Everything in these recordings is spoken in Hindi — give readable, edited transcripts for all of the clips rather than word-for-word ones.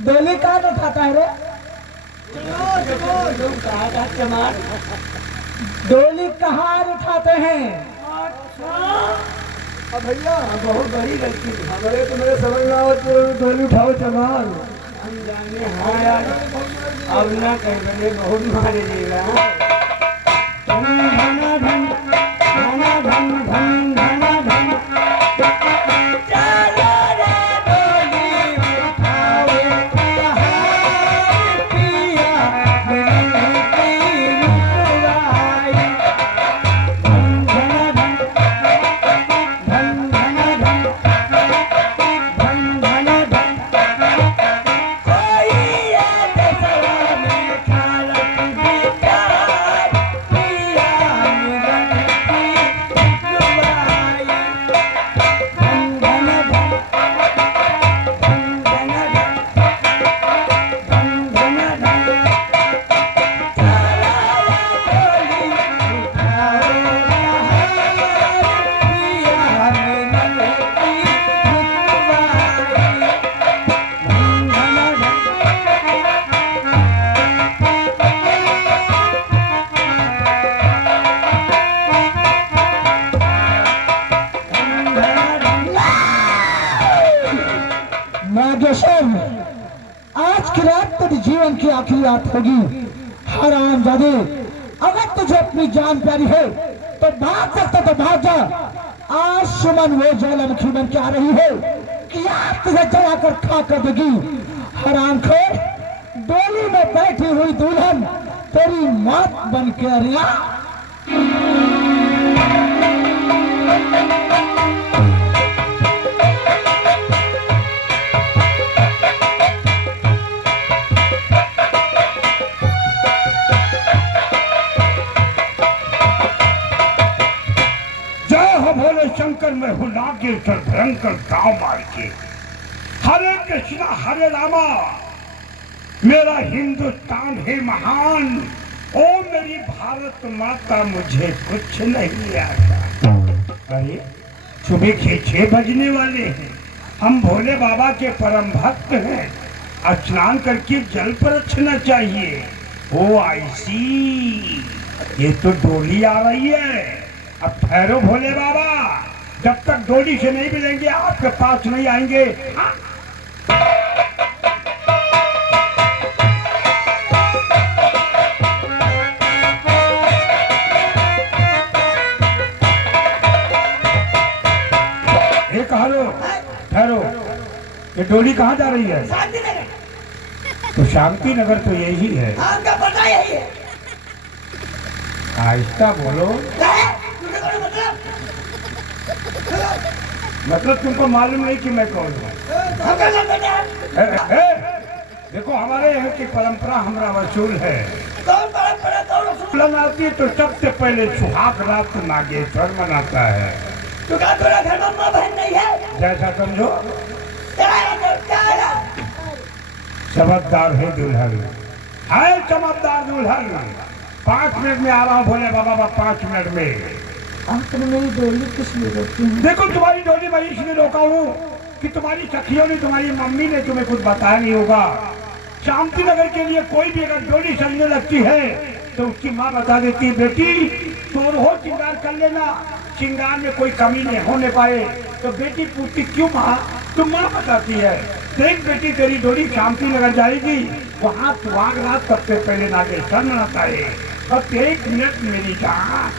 डोली कहाँ उठाता है रे? चमार डोली कहाँ उठाते हैं? अब भैया बहुत बड़ी गलती है हमारे, तो मेरे समझ में आओ तो डोली उठाओ चमार। हम जाने हाँ यार अब ना कह बने बहुत मारे देगा। धना धन धना धन धन धना धन चलो रे डोली उठाओ पिया मेरी रुतवाई। धन धना धन धन धना धन धन धना धन कोई ये दसवा में खालत बिचार पिया मेरी रुतवाई। धन धना धन धन धना धन धन धना धन नागेश्वर, आज की रात तेरे जीवन की आखिरी रात होगी। हरामजादे, अगर तुझे अपनी जान प्यारी है तो भाग सकता तो भाग जा। आज सुमन वो ज्वालामुखी बन के आ रही है कि आप तुझे जलाकर खा कर देगी। हरामखोर, डोली में बैठी हुई दुल्हन तेरी मौत बन के रिया। जय हो भोले शंकर में हूँ नागेश्वर भयंकर गांव मार के। हरे कृष्णा हरे रामा, मेरा हिंदुस्तान है महान। ओ मेरी भारत माता मुझे कुछ नहीं आता। अरे सुबह के 6 बजने वाले हैं। हम भोले बाबा के परम भक्त हैं। स्नान करके जल पर रखना चाहिए। ओ आई सी, ये तो डोली आ रही है। अब ठहरो भोले बाबा, जब तक डोली से नहीं मिलेंगे आपके पास नहीं आएंगे। हाँ? ये ठहरो ठहरो, ये डोली कहाँ जा रही है? तो शांति नगर तो यही है। पता यही है। आहिस्ता बोलो, मतलब तुमको मालूम नहीं कि मैं कौन हूँ? देखो हमारे यहाँ की परंपरा हमारा वसूल है। दुल्हन आती है तो सबसे पहले सुहाग रात नागेश्वर मनाता है। घर में माँ बहन नहीं है? जैसा समझो। चमकदार है दुल्हन, है चमकदार दुल्हन। 5 मिनट में आ रहा हूँ भोले बाबा, 5 मिनट में। आखिर मेरी डोली किस लिए रोकी है? देखो तुम्हारी डोली मैं इसलिए रोका हूँ कि तुम्हारी सखियों ने, तुम्हारी मम्मी ने तुम्हें कुछ बताया नहीं होगा। शांति नगर के लिए कोई भी अगर डोली चलने लगती है तो उसकी माँ बता देती है, बेटी तुम हो श्रृंगार कर लेना, श्रृंगार में कोई कमी नहीं होने पाए। तो बेटी पूछती क्यों माँ? तो माँ बताती है, देख बेटी तेरी डोली शांति नगर जाएगी, वहाँ सुहाग रात सबसे पहले नागेश्वर मनाता है। बस 1 मिनट मेरी जान।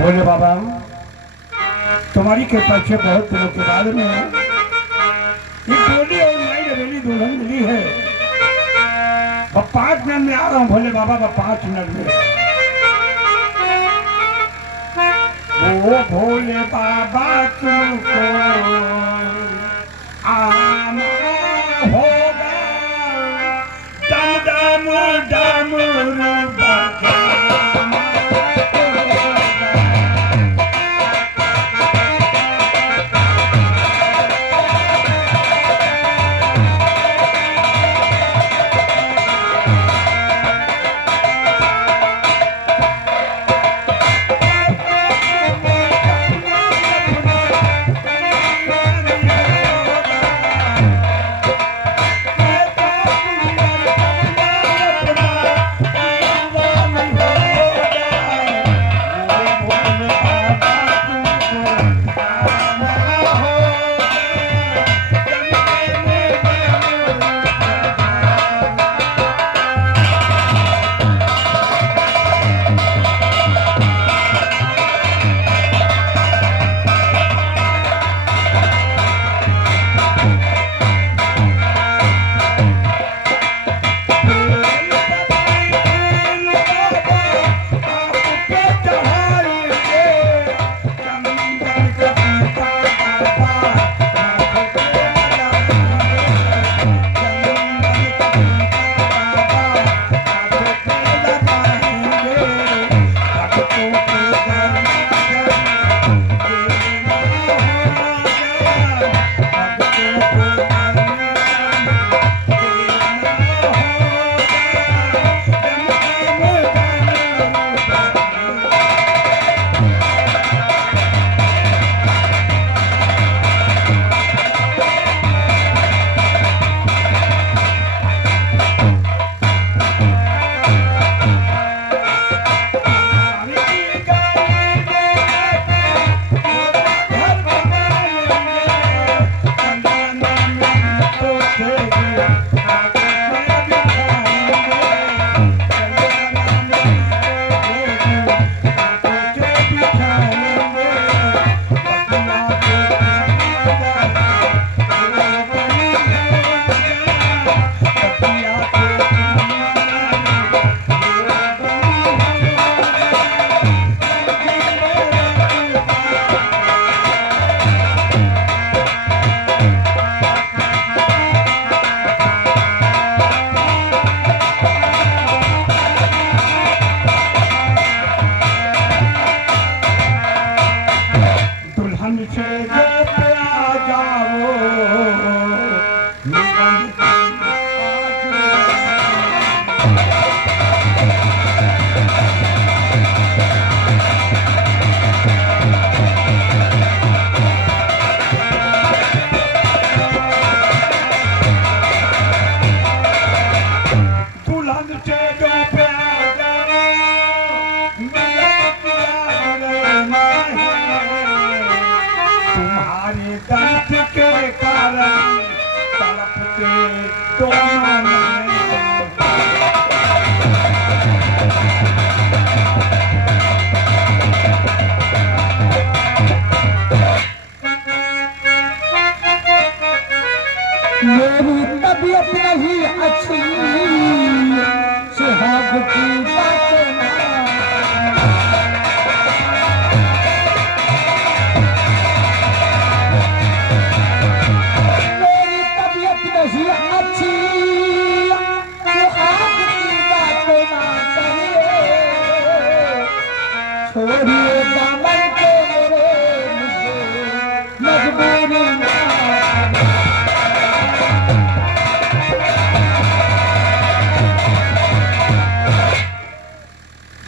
बोले बाबा, तुम्हारी कृपा से बहुत दिनों के बाद में ये डोली और नई नवेली दुल्हन मिली है। अब 5 मिनट में आ रहा हूँ भोले बाबा, 5 मिनट में। ओ भोले बाबा तुमको आना होगा, डम डम डम रूबा। से जो पे आ जाओ मेरा दुल्हन से जो पे आ जाओ मेरा तुम्हारे दर्द के कारण तड़पते दोनों मेरी तबीयत नहीं अच्छी सुहाग की बातें ना मेरी तबीयत नहीं अच्छी सुहाग की बातें ना करिए छोड़िए दामन के मेरे मुझे मजबूरी ना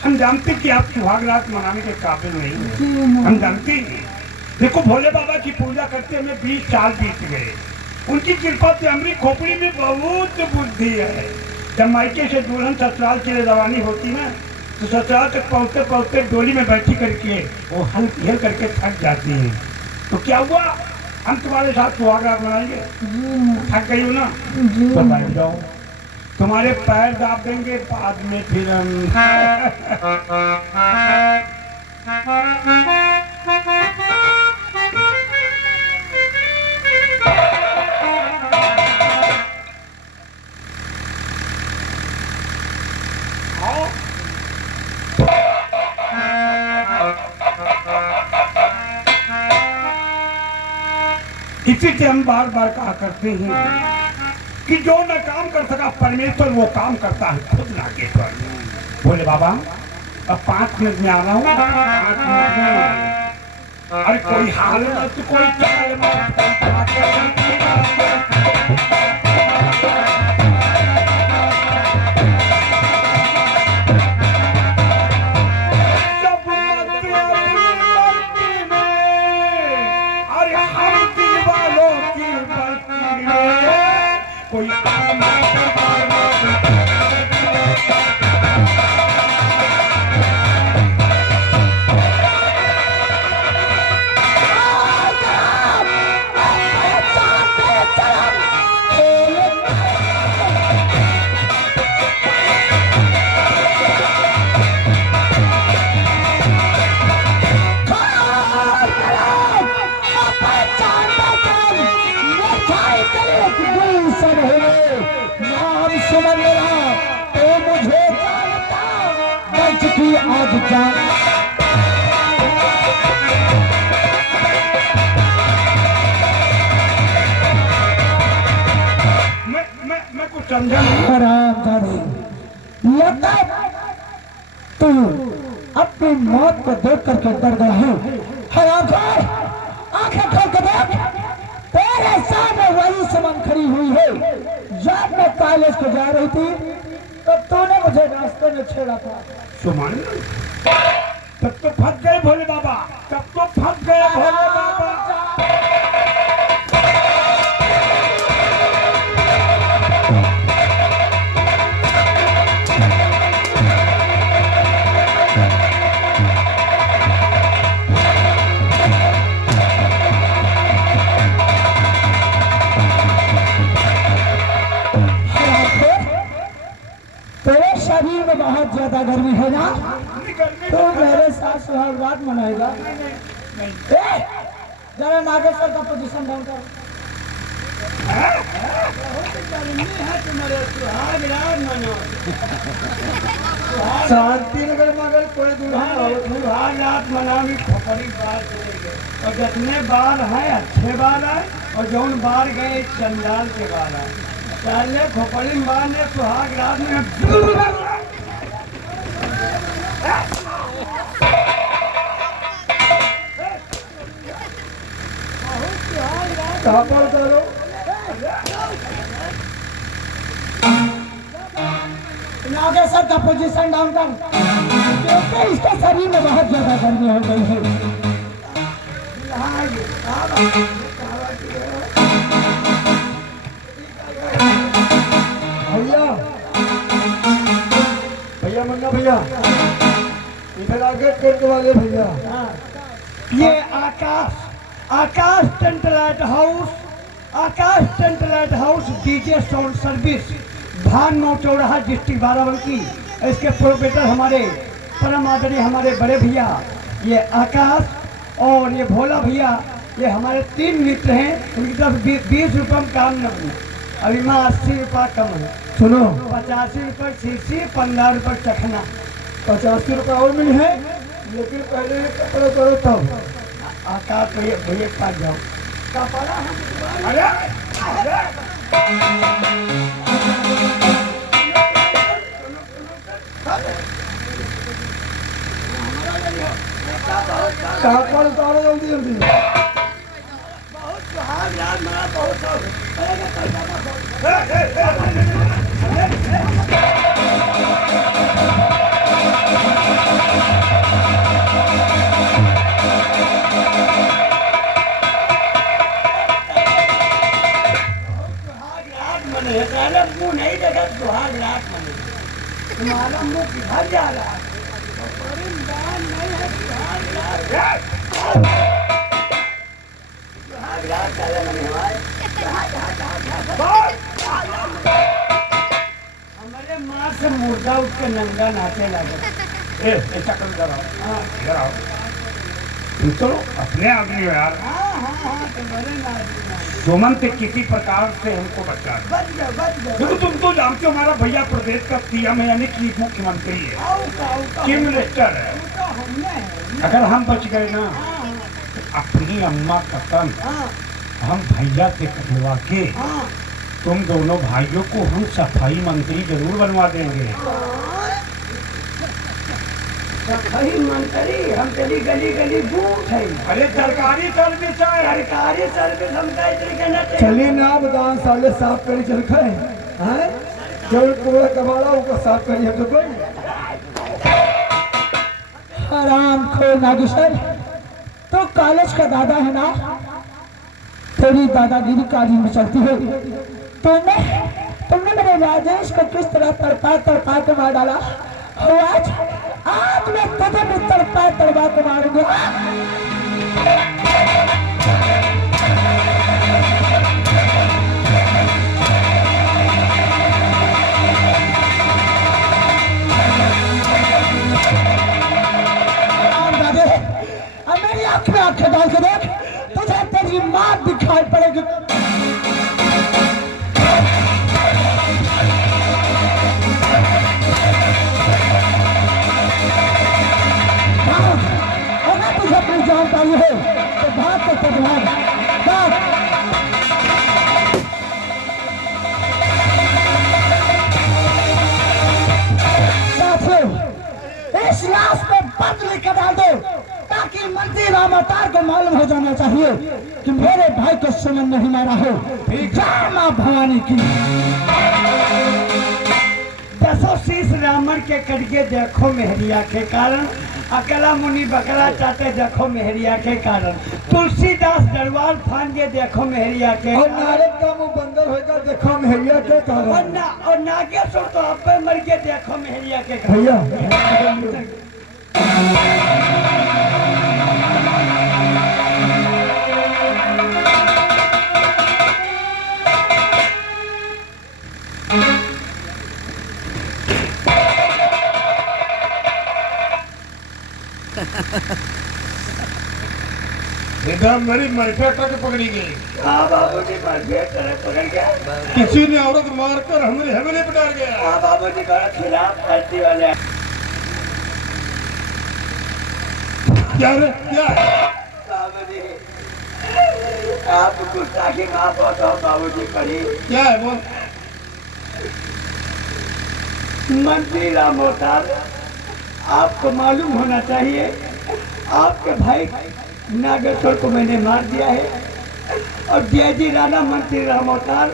हम जानते कि आप सुहाग रात मनाने के काबिल नहीं हैं। हम जानते हैं। देखो भोले बाबा की पूजा करते हमें 20 साल बीत गए। उनकी कृपा से हमारी खोपड़ी में बहुत बुद्धि है। जब मायके से दुल्हन ससुराल के लिए रवानी होती ना तो ससुराल तक पहुँचते पहुँचते डोली में बैठी करके वो हल करके थक जाती हैं। तो क्या हुआ, हम तुम्हारे साथ सुहाग रात मनाएंगे। थक गई हो ना तो बैठ जाओ, तुम्हारे पैर दाब देंगे, बाद में फिर हम आओ। इसी से हम बार बार कहा करते हैं कि जो न काम कर सका परमेश्वर वो काम करता है खुद नागेश्वर। बोले बाबा अब 5 मिनट में आ रहा हूँ, 5 मिनट में। अरे कोई हाल मत, कोई चाल मत, सब मत अपनी मर्जी में, अरे हम दिल वालों की बस्ती में कोई समझ रहा तो मुझे जानता बच की आज जान मैं कुछ समझा नहीं। हरामजादे, लगता तू अपनी मौत को देख करके डर गया है। हरामजादे, आंखें खोल के देख, तेरे सामने वही सुमन खड़ी हुई है। जब मैं कॉलेज को जा रही थी तो तूने मुझे रास्ते में छेड़ा था। सुमन, तब तो फंस गए भोले बाबा, तब तो फंस गए भोले बाबा। तेरे शरीर में बहुत ज्यादा गर्मी है ना, तो मेरे साथ सुहाग रात मनाएगा। जरा नागेश्वर का पोजीशन डाउन कर। शांति नगर में अगर कोई सुहाग रात मनाने खोपड़ी बार गए, और जितने बार है अच्छे बार है, और जौन बार गए चंडाल के बार है। पहले खोपड़ी बार ने सुहाग रात में कहाँ पर उतारो? नागेश्वर का पोजीशन डाउन कर, क्योंकि इसके शरीर में बहुत ज्यादा गर्मी हो गई है। भैया भैया मन्ना भैया इधर आगे टेंट वाले भैया। ये Akash tent light house DJ sound service भान नौ चौराहा डिस्ट्रिक्ट बाराबंकी। इसके प्रोपरेटर हमारे परम आदरणीय हमारे बड़े भैया ये आकाश और ये भोला भैया, ये हमारे 3 मित्र हैं। उनकी तरफ 20 रुपये में काम न हुआ, अभी मैं 80 रुपया कम है। सुनो 85 रुपये शीशी, 15 रुपये चखना, 85 रुपये और मिल है, लेकिन पहले कपड़े करो तब। आकाश भैया भैया पास जाओ कपड़ा हम अरे कहाँ पर उतारो जल्दी जल्दी। बहुत सुहाग रात मेरा बहुत मुँह नहीं देखा सुहाग रात मने तुम्हारा मुँह किधर जा रहा है? नहीं है सुहाग रात चले मने हमारे माँ से मुर्दा उठ के नंगा नाचे लगे। ऐसा कर इधर आओ तुम तो अपने आदमी हो यार। तुम्हारे नाच सुमन से किसी प्रकार से हमको बचा बच गए देखो तुम तो जानते हो हमारा भैया प्रदेश का सीएम है, यानी कि मुख्यमंत्री है, चीफ मिनिस्टर है। अगर हम बच गए ना अपनी अम्मा कसम हम भैया से कटवा के तुम दोनों भाइयों को हम सफाई मंत्री जरूर बनवा देंगे। सफाई मंत्री हम गली गली गली बूथ है। अरे सरकारी सर्विस है, सरकारी सर्विस हम चलिए ना दान साले साफ करी चल खाए हैं जो कूड़ा कबाड़ा उसको साफ करी हम तो कोई हराम खो नागेश्वर, तो कॉलेज का दादा है ना, तेरी दादागिरी काली में चलती है। तुमने मेरे राजेश को किस तरह तड़पा के मार डाला, आज मैं तुझे भी तड़पा के मारूंगा। मेरी आंख में आंखें डाल के देख, तुझे तेरी मां दिखाई पड़ेगी। अगर तुझे अपनी जान पाई है तो भाग तो भाग। साथियों, इस लाश में बंद लेकर डाल दो ताकि मंत्री राम अवतार को मालूम हो जाना चाहिए कि मेरे भाई को सुमन नहीं मारा हो। जय मां भवानी की। दसों शीश रावण के कटके देखो मेहरिया के कारण, अकला मुनि बकरा चाटे देखो मेहरिया के कारण, तुलसीदास दरबार फांगे देखो मेहरिया के, और नारद का मुंह बंदर होकर देखो मेहरिया के कारण, और नागेश्वर तो आप पे मर के देखो मेहरिया के कारण। भैया इधर मेरी मरफे तक पकड़ी गई। हाँ बाबूजी मरफे पकड़ गया, किसी ने औरत मारकर हमारी हवेली पर डाल गया। हाँ बाबूजी को खिलाफ करती वाले क्या रे क्या बाबूजी आप गुस्ताखी माफ हो बाबूजी करी। क्या है बोल। मंत्री राम अवतार, आपको मालूम होना चाहिए आपके भाई नागेश्वर को मैंने मार दिया है। और डीआईजी राणा मंत्री राम अवतार,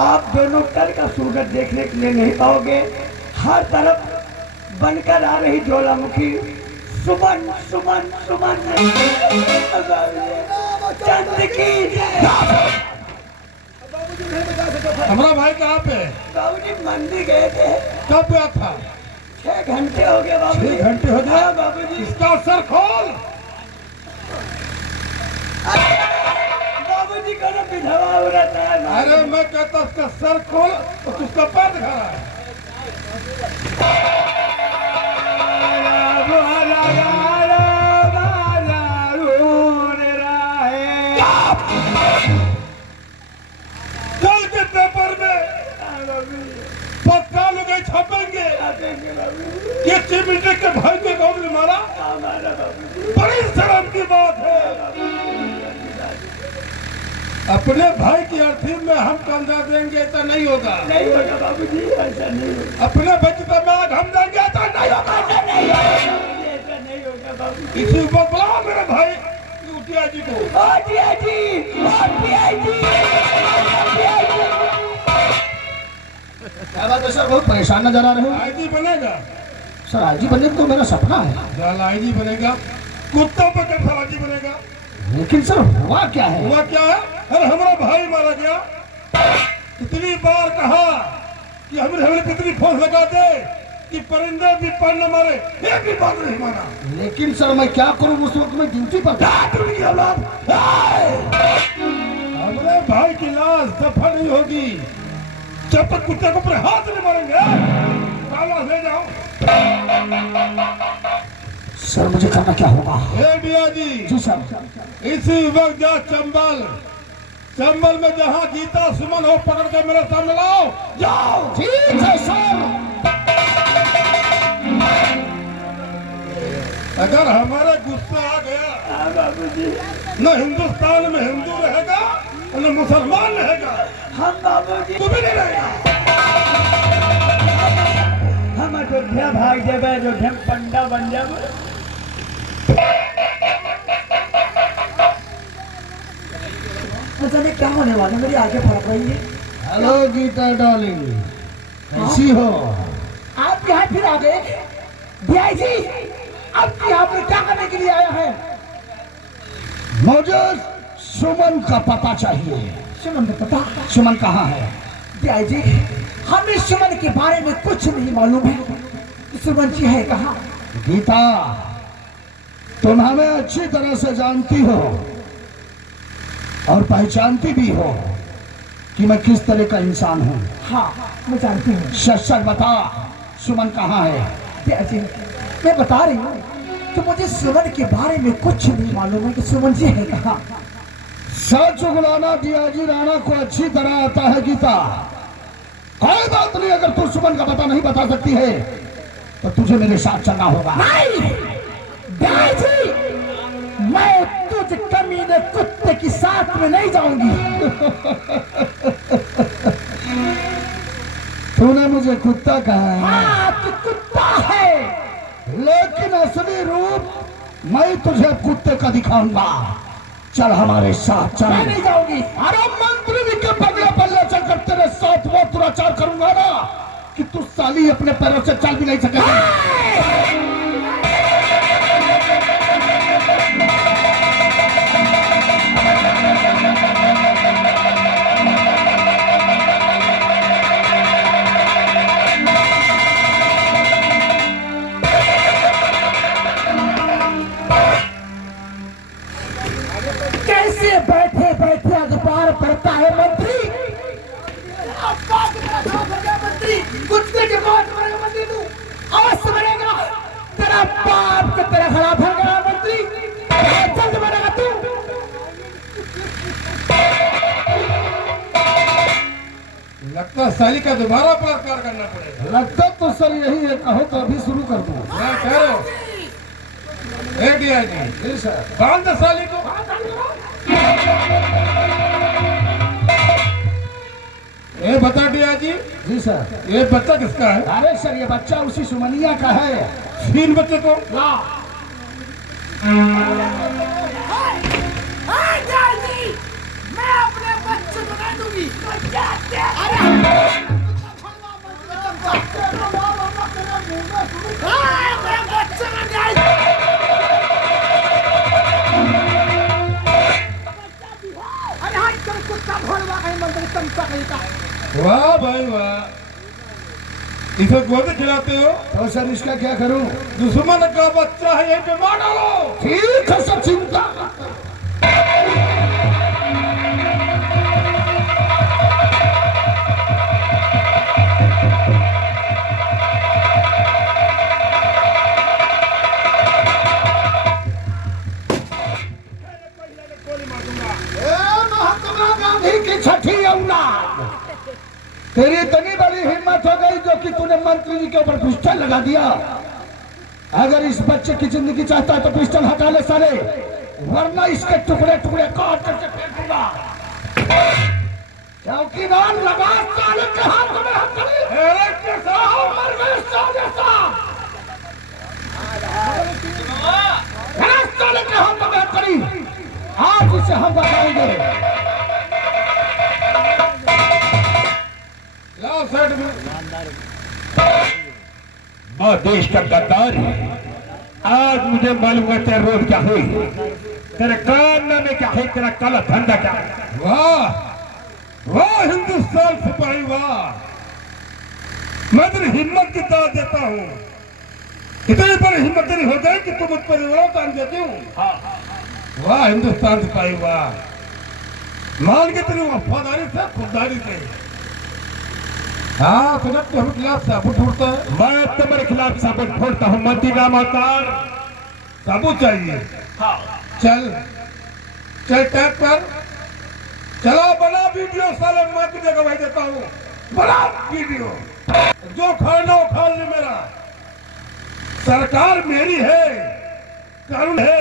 आप दोनों कल का सूरज देखने के लिए नहीं पाओगे। हर तरफ बनकर आ रही ज्वालामुखी सुमन सुमन सुमन चंद की। हमारा भाई कहाँ पे है? बाबूजी मंदिर गए थे। कब गया था? 6 घंटे हो गए बाबूजी। 6 घंटे हो गए? हाँ बाबूजी। इसका सर खोल। बाबूजी को ना विधवा हो रहता है। अरे मैं कहता उसका सर खोल और तू उसका पैर दिखा रहा है। कल के पेपर में पक्का लोग छापेंगे कि चीफ मिनिस्टर के भाई के गाँव में मारा। बड़ी शर्म की बात है। अपने भाई की अर्थी में हम कंधा देंगे ऐसा नहीं होगा। नहीं होगा बाबूजी, ऐसा नहीं होगा। अपने बच्चे में आग हम देंगे ऐसा नहीं होगा। ऐसा नहीं होगा बाबूजी। इसी ऊपर बुलाओ मेरे भाई उटिया जी को। क्या बात है सर, बहुत परेशान नजर आ रहे हो। आईजी बनेगा सर आईजी बनने का तो मेरा सपना है, जल आईजी बनेगा। कुत्तों पर कैसा आईजी बनेगा? लेकिन सर हुआ क्या है? हुआ क्या है? अरे हमारा भाई मारा गया। कितनी बार कहा कि हमें कितनी फोन लगा दे कि परिंदे भी पर न मारे, एक भी बात नहीं माना। लेकिन सर मैं क्या करूं, उस वक्त में ड्यूटी पर था। हमारे भाई की लाश दफा नहीं होगी जब तक कुत्ते को अपने हाथ नहीं मारेंगे। लाश ले जाओ। सर मुझे करना क्या होगा? ए बिया जी। जी सर। इसी वक्त जा चंबल में जहाँ गीता सुमन हो पकड़ के मेरे सामने लाओ। जाओ। ठीक है सर। अगर हमारे गुस्से आ गया न हिंदुस्तान में हिंदू रहेगा न मुसलमान रहेगा। हम बाबूजी तू भी नहीं रहेगा। हम अयोध्या भाग जाए, अयोध्या में पंडा बन जाए। क्या होने वाला, मेरी आगे फड़क रही है। हेलो गीता डार्लिंग, कैसी हो? आप यहाँ फिर आ गए जी? अब यहाँ पर क्या करने के लिए आया है? मुझे सुमन का पता चाहिए। सुमन का पता? सुमन कहाँ है? जी हमें सुमन के बारे में कुछ नहीं मालूम है। सुमन जी है कहाँ? गीता तुम हमें अच्छी तरह से जानती हो और पहचानती भी हो कि मैं किस तरह का इंसान हूँ। हाँ मैं जानती हूँ। सच बता, सुमन कहाँ है? जी मैं बता रही हूँ कि मुझे सुमन के बारे में कुछ नहीं मालूम है कि सुमन जी है कहाँ। सच उगलाना डीआईजी राणा को अच्छी तरह आता है गीता। कोई बात नहीं, अगर तू सुमन का पता नहीं बता सकती है तो तुझे मेरे साथ चलना होगा। नहीं डीआईजी, मैं तुझ कमीने कुत्ते की साथ में नहीं जाऊंगी। तूने मुझे कुत्ता कहा है। हाँ तू कुत्ता है, लेकिन असली रूप मैं तुझे कुत्ते का दिखाऊंगा। चल हमारे साथ चल। मैं नहीं जाऊंगी। अरे मंत्री जी के बगले पल्ले चलकर तेरे साथ वो दुराचार करूंगा ना कि तू साली अपने पैरों से चल भी नहीं सकेगी। कैसे बैठे बैठे अखबार पढ़ता है मंत्री? मंत्री कुत्ते के बाद मरेगा मंत्री, तू अवश्य मरेगा। तेरा बाप का तेरा खिलाफ है गया मंत्री, जल्द मरेगा तू। लगता साली का दोबारा बलात्कार करना पड़ेगा। लगता तो सर यही है, कहो तो अभी शुरू कर दूं। मैं कह रहा हूँ जी सर। बांध दे साली को। ये बता डीआईजी। जी सर। ये बच्चा किसका है? अरे सर ये बच्चा उसी सुमनिया का है। 3 बच्चे तो वाह भाई वाह, इसे गोद खिलाते हो तो सर इसका क्या करूं? दुश्मन का बच्चा है, यहीं पे मार डालो। ठीक है सब चिंता महात्मा गांधी की छठी औलाद, तेरी इतनी बड़ी हिम्मत हो गई जो कि तूने मंत्री जी के ऊपर पिस्टल लगा दिया। अगर इस बच्चे की जिंदगी चाहता है तो पिस्टल हटा ले साले, वरना इसके टुकड़े टुकड़े काट करके फेंक दूंगा। चौकीदार लगा साले के हाथ में हथकड़ी। मर गए साले साहब, साले के हाथ में हथकड़ी। आज इसे हम बताएंगे। लाओ साइड में। और देश का गद्दार आज मुझे मालूम है तेरा रोज क्या हुई, तेरे काम में क्या है, तेरा काला धंधा क्या है। वाह वाह हिंदुस्तान सिपाही वाह, मैं तेरी हिम्मत की दाद देता हूँ। इतनी बड़ी हिम्मत तेरी हो गई कि तुम मुझ पर तान देती हूँ। वाह हिंदुस्तान सिपाही वाह, मान के तेरी वफादारी से खुददारी से। हाँ सुना तुम्हारे खिलाफ साबुत ढूंढता है। मैं तुम्हारे खिलाफ साबुत फोड़ता हूँ मंत्री राम अवतार। साबुत चाहिए? हाँ। चल चल टैग पर चला, बना वीडियो साले, मैं तुझे गवाही देता हूँ। बना वीडियो, जो खाना उखाड़ ले मेरा। सरकार मेरी है, कानून है।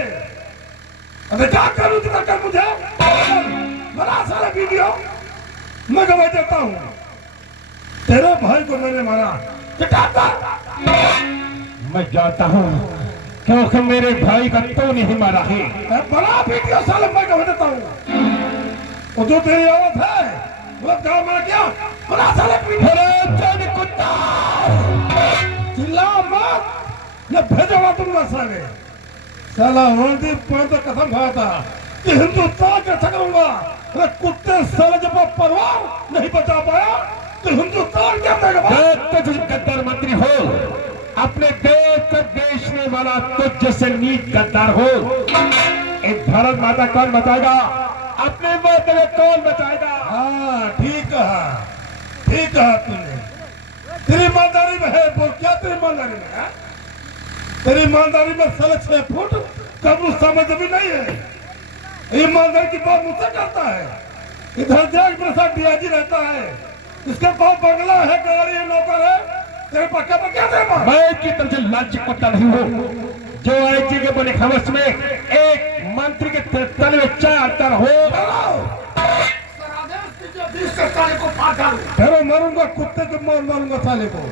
अबे क्या करूँ तो कर मुझे, बना साला वीडियो, मैं गवाही देता हूँ। तेरे भाई को मैंने मारा, मैं जानता हूँ क्योंकि मेरे भाई का तो नहीं मारा है। बड़ा वीडियो साले मैं गवाही देता हूँ। वो जो तेरी औरत है वो क्या मारा क्या, बड़ा साले वीडियो। कुत्ता चिल्ला मत, ये भेजवा दूंगा साले। साला रणदीप पर तो कसम खाया था कि हिंदुस्तान का करूंगा। अरे कुत्ते साले जब परिवार नहीं बचा पाया तो हिंदुस्तान क्या करेगा। तुझ गद्दार मंत्री हो, अपने देश को बेचने वाला तुझ जैसे नीच गद्दार हो। एक भारत माता कौन बचाएगा, अपने माता को कौन बचाएगा। हाँ ठीक कहा तूने। तेरी ईमानदारी में है, बोल क्या तेरी ईमानदारी में है? तेरी ईमानदारी में साले 6 फुट कब्र समझ भी नहीं है। ईमानदारी की बात मुझसे करता है। इधर देख मेरे साथ डीआईजी रहता है, इसके पास बंगला है, गाड़ी है, नौकर है। तेरे पक्का पर क्या दे मैं की तरह लालची कुत्ता नहीं हूँ जो आईजी के बने खवस में एक मंत्री के तल में 4 तर हो। फिर मारूंगा कुत्ते को, मारूंगा साले को।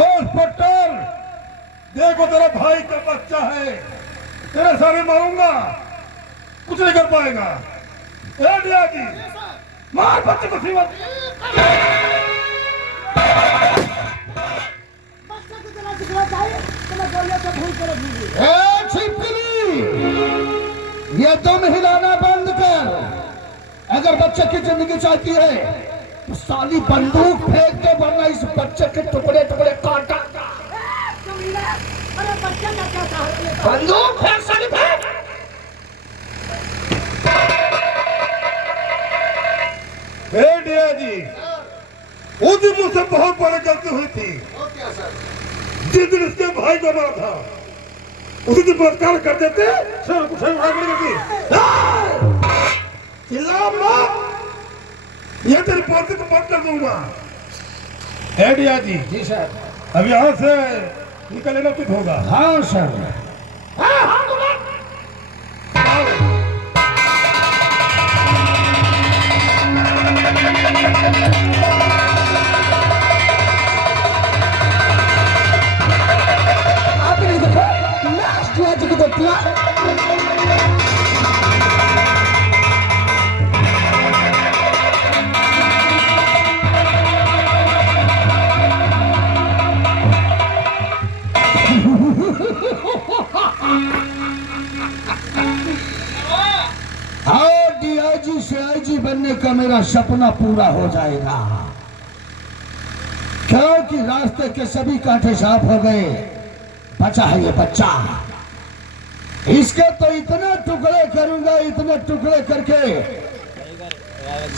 और पट्टर देखो तेरा भाई का बच्चा है, तेरे सारे मारूंगा, कुछ नहीं कर पाएगा। ए डीआईजी मार बच्चे को सीमा। ये तुम हिलाना बंद कर। अगर बच्चे की जिंदगी चाहती है तो साली बंदूक फेंक दे, वरना इस बच्चे के टुकड़े टुकड़े काटा। बंदूक फेंक साली फेंक। डीआईजी उस दिन मुझसे बहुत बड़ी गलती हुई थी। जिस दिन इसके भाई को मारा था उसी दिन बलात्कार कर देते, सर कुछ चिल्ला मत, ये तेरी पार्टी को बंद कर दूंगा। डीआईजी जी सर। अब यहाँ से निकलना कुछ होगा। हाँ सर। आपने देखा लास्ट डीआईजी की तो प्लान और डीआईजी से आईजी बनने का मेरा सपना पूरा हो जाएगा, क्योंकि रास्ते के सभी कांटे साफ हो गए। बचा है ये बच्चा, इसके तो इतने टुकड़े करूंगा, इतने टुकड़े करके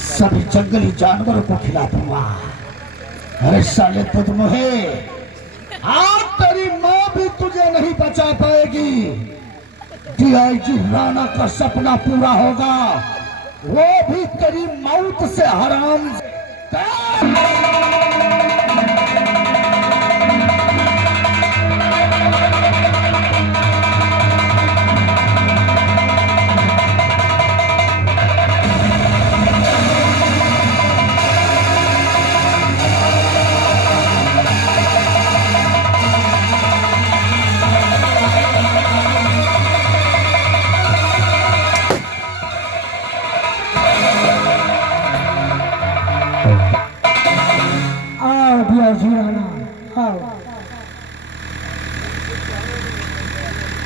सभी जंगली जानवरों को खिला दूंगा। अरे साले तुझ मुहे, आज तेरी माँ भी तुझे नहीं बचा पाएगी। डीआईजी राणा का सपना पूरा होगा, वो भी तेरी मौत से हराम। डीआईजी राणा, आओ।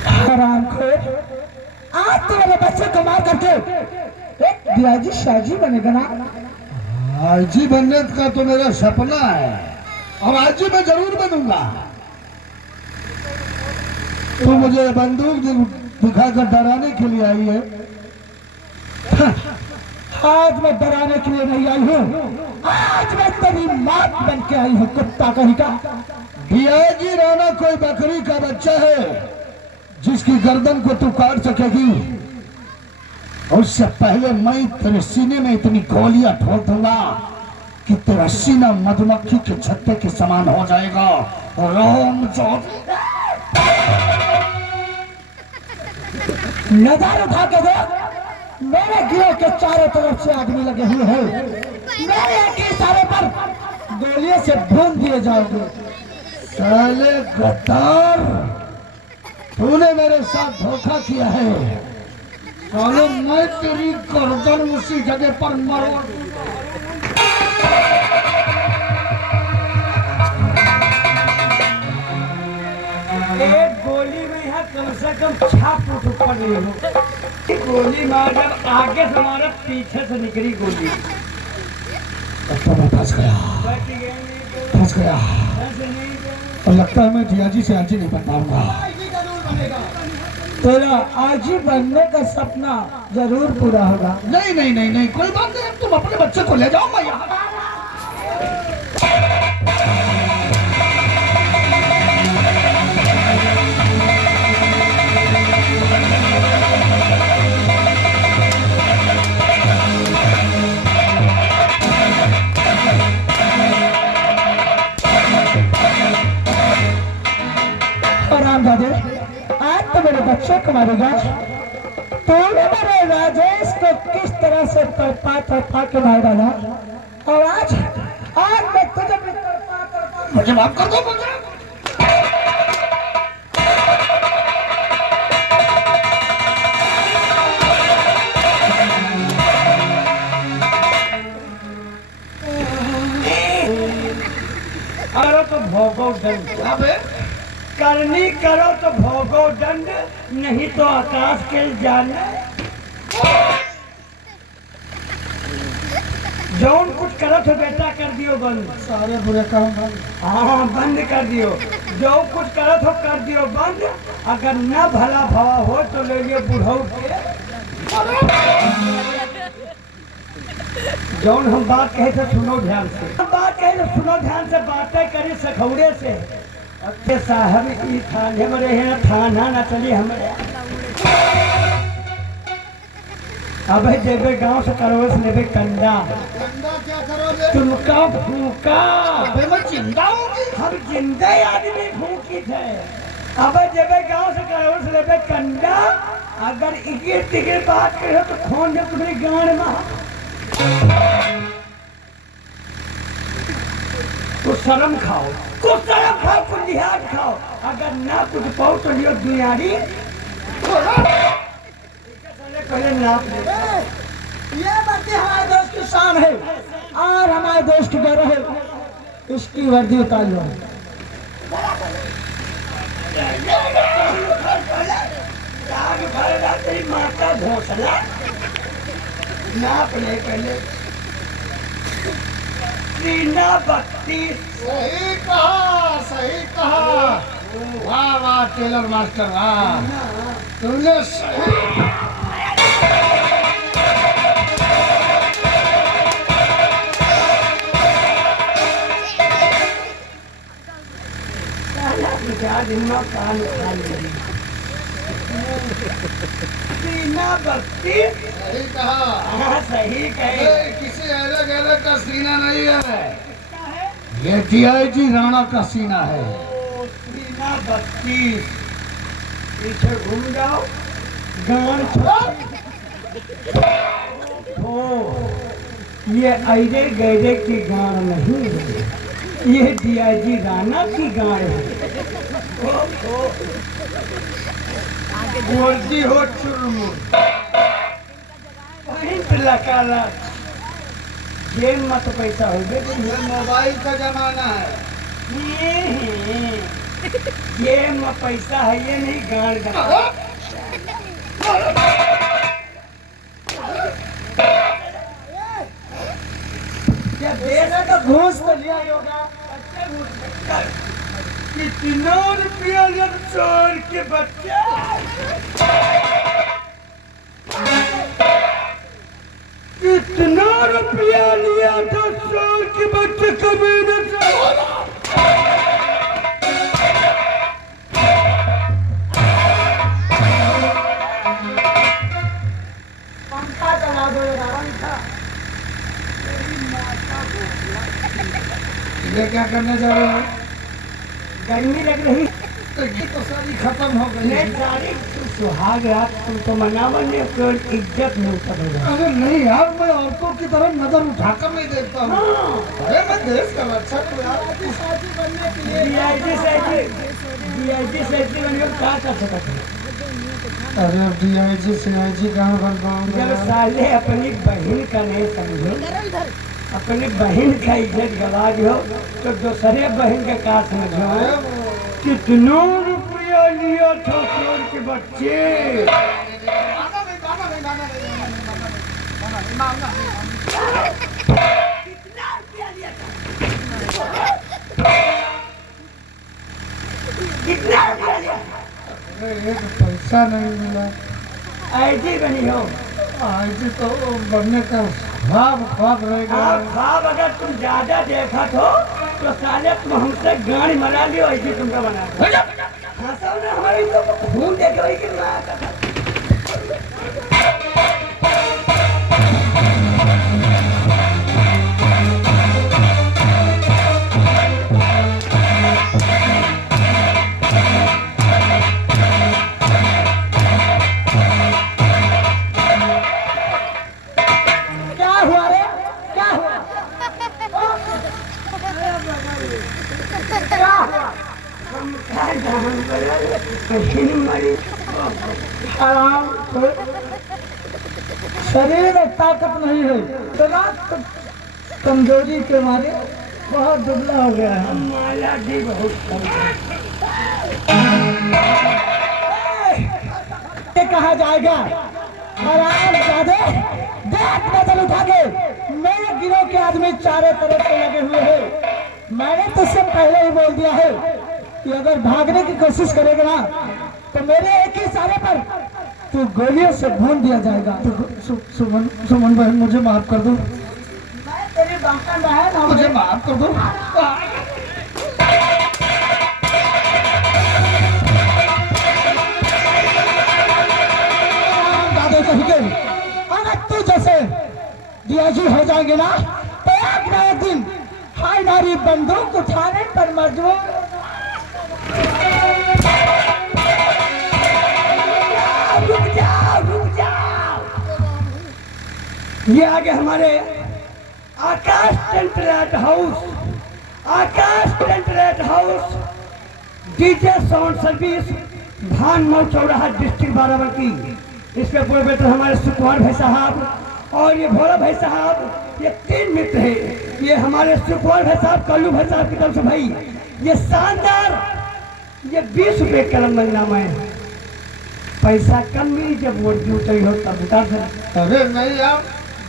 हरामखोर, आज तुम्हारे बच्चे को मार करके एक डीआईजी शाहजी बनेगा ना? आईजी बनने का तो मेरा सपना है, और आईजी मैं जरूर बनूंगा। तू मुझे बंदूक दिखाकर डराने के लिए आई है? आज मैं डराने के लिए नहीं आई हूँ, आज मैं तेरी मौत बन के आई हूँ, कुत्ता कहीं का। डीआईजी राणा कोई बकरी का बच्चा है जिसकी गर्दन को तू काट सकेगी। उससे पहले मैं तेरे सीने में इतनी गोलियां ठोक दूंगा कि तेरा सीना मधुमक्खी के छत्ते के समान हो जाएगा। रोम नजर उठा के देख, मेरे गिरोह के चारों तरफ से आदमी लगे हुए हैं। मेरे एक इशारे पर गोलियों से भून दिए जाओगे। साले गद्दार, तूने मेरे साथ धोखा किया है। साले मैं तेरी गर्दन उसी जगह पर मरवा दूंगा। एक गोली में है कम से कम 6 फुट ऊपर नहीं हो। गोली मार जब आगे से मारा, पीछे से निकली गोली। तो मैं फंस गया, फंस गया। और लगता है मैं डीआईजी से आईजी नहीं बन पाऊंगा। तेरा आईजी बनने का सपना जरूर पूरा होगा। नहीं नहीं नहीं नहीं, कोई बात नहीं, तुम अपने बच्चे को ले जाओ, मैं यहाँ। आज तो मेरे बच्चे को मारेगा। तूने मेरे राजेश को किस तरह से तड़पा के मार डाला, और आज मैं तुझे भी तड़पा मुझे माफ कर दो। मुझे अरे तो भोगो दंड करनी करो, तो भोगो दंड, नहीं तो आकाश के जाने। जौन कुछ करो तो बेटा कर दियो बंद, सारे बुरे काम बंद। हाँ बंद कर दियो। जो कुछ करो तो कर दियो बंद। अगर न भला भाव हो तो ले लियो बुढ़ऊ के। जौन हम बात कहे थे सुनो ध्यान से, हम बात कहे थे सुनो ध्यान से, बातें करी सखौड़े से। अच्छे साहब की थाने में रहे, थाना न चली हमारे। अब जेबे गांव से करो लेबे कंडा। क्या करोगे? तुमका फूका, मैं जिंदा होगी। हम जिंदे आदमी फूकी थे। अब जेबे गांव से करो लेबे कंडा। अगर इगिर तिगिर बात करो तो खोन दे तुम्हारी गांड में। कुछ शर्म खाओ, कुछ शर्म खाओ, कुछ लिहाज खाओ। अगर ना कुछ पाओ तो लियो दुनियारी। पहले नाप ले। ये वर्दी हमारे देश की शान है और हमारे देश की गौरव है। इसकी वर्दी उतार लो। आग भर तेरी माता घोसला नाप ले पहले 32। सही कहा, सही कहा। वाह वाह टेलर मास्टर, वाह, तुमने सही। कान उठा ले 32। सही कहा। हाँ सही कहे। ये किसी अलग अलग का सीना नहीं है, ये डीआईजी राणा का सीना है। सीना 32। पीछे घूम जाओ, गान ये ऐरे गैरे की गान नहीं है, ये डीआईजी राणा की गान है। वर्दी हो चुरमुर वहीं पे लकाला जेल मत पैसा हो गए। ये मोबाइल का जमाना है। जेल में पैसा है ये नहीं गाड़ गाड़। क्या देना का घूस तो लिया होगा। कितना रुपया जब चोर के बच्चे कितना रुपया लिया था चोर के बच्चे कभी न पंखा चला दो पंखा। ये क्या करने जा रहे हो? गर्मी लग रही तो ये तो सारी खत्म हो गई। नहीं सारी सुहाग रात तुमको मनावा ने कोई इज्जत नहीं करेगा। अरे नहीं यार, मैं औरतों की तरफ नजर उठाकर नहीं देखता हूँ। अरे मैं देश का रक्षक हूँ यार। डीआईजी सेक्रेटरी बनकर क्या कर सकते हैं? अरे डीआईजी सीआईजी कहाँ बन पाऊंगा? जब साले अपनी बहन का नहीं समझो, अपनी बहन का इज्जत गवा दो तो दूसरे बहन का क्या समझो? कितना रुपया लिया था चोर के बच्चे? कितना रुपया लिया? अरे एक पैसा नहीं मिला। ऐसी बनी हो आज तो बनने का ख्वाब रह गया। ख्वाब अगर तुम ज्यादा देखा तो साले तुम हमसे गाड़ी मरा लियो ऐसी तुमको बना दो। हंसो ना हमारी तो खून देखे वही कि शरीर में ताकत नहीं है, इतना कमजोरी के मारे बहुत दुबला हो गया है। माला जी बहुत ये कहा जाएगा आराम ज्यादा देख नजर उठा के मेरे गिरोह के आदमी चारों तरफ से लगे हुए हैं। मैंने तुझसे पहले ही बोल दिया है कि अगर भागने की कोशिश करेगा ना तो मेरे एक ही इशारे पर तू गोलियों से भून दिया जाएगा। सुमन बहन मुझे माफ कर दो। मैं तेरी बहन बहन मुझे माफ कर दो। दादा कहेंगे अगर तू जैसे डीआईजी हो जाएंगे ना तो एक ना एक दिन हमारी बंदूक उठाने पर मजबूर। रुक जाओ। ये आगे हमारे आकाश टेंपरेट हाउस डीजे साउंड सर्विस भानमऊ चौराहा डिस्ट्रिक्ट बाराबंकी। इसके पूरे बेटर हमारे सुकुमार भाई साहब और ये भोला भाई साहब, ये 3 मित्र हैं। ये हमारे सुकुमार भाई साहब, कल्लू भाई साहब की तरफ से भाई ये शानदार ये 20 रुपये कलम मंगनामा है। पैसा कम मिली जब वोट जुटे हो तब बता दे। अरे नहीं आप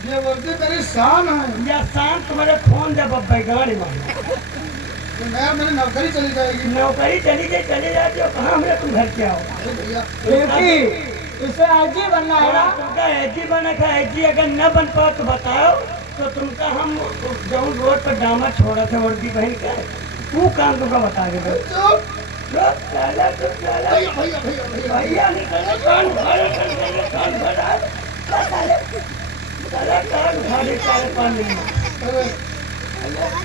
ये वर्दी मेरी शान है। या शाम तुम्हारे फोन जब अब बैगाड़ी में तो मैं मेरी नौकरी चली जाएगी। नौकरी चली जाती हो कहाँ हमने तुम घर के आओ। अरे भैया क्योंकि इसे आजी बनना है ना। तुमका एजी बना का एजी अगर न बन पाओ तो बताओ, तो तुमका हम जो रोड पर डामा छोड़ा था वर्दी पहन के वो काम तुमका बता के दो। चुप चला भैया भैया भैया भैया भैया निकल कान भरा कान भाड़े चार पानी अरे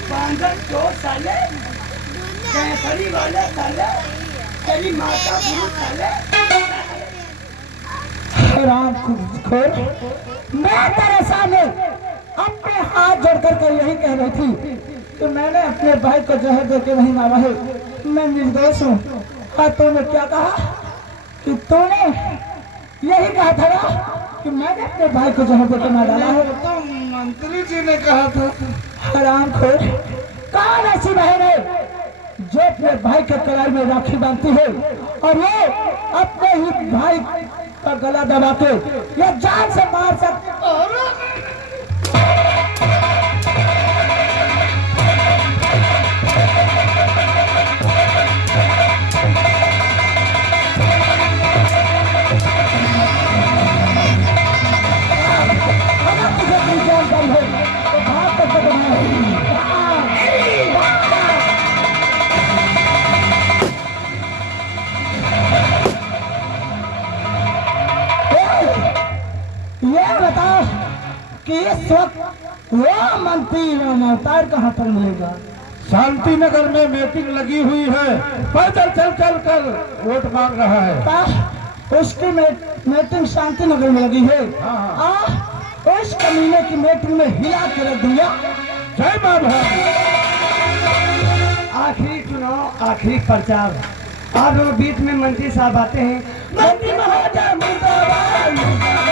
पांचन चोर साले कैसरी वाले साले तेरी माता पुरुष साले। राम खोर, मैं तेरे सामने अपने हाथ जोड़ कर यही कह रही थी कि मैंने अपने भाई को जहर देके नहीं मारा है, मैं निर्दोष हूँ। हाँ तूने क्या कहा कि तूने यही कहा था ना कि मैंने अपने भाई को जहर देके मार डाला है। तो मंत्री जी ने कहा था। हराम खोर, कौन ऐसी बहन है जो अपने भाई के कलाई में राखी बांधती है और वो अपने ही भाई का गला दबा के या जान से मार सकती। अगर तुझे अपनी जान कम है तो भाग कर सकते हैं। ये बताओ कि इस वक्त वो मंत्री अवतार कहाँ पर मिलेगा? शांति नगर में मीटिंग लगी हुई है, पैदल चल कर वोट मांग रहा है। उसकी मीटिंग शांति नगर में लगी है। उस कमीने की मीटिंग में हिला के रख दिया। जय मां भारत। आखिरी चुनाव, आखिरी प्रचार, और वो बीच में मंत्री साहब आते हैं। मंत्री महोदय मुर्दाबाद।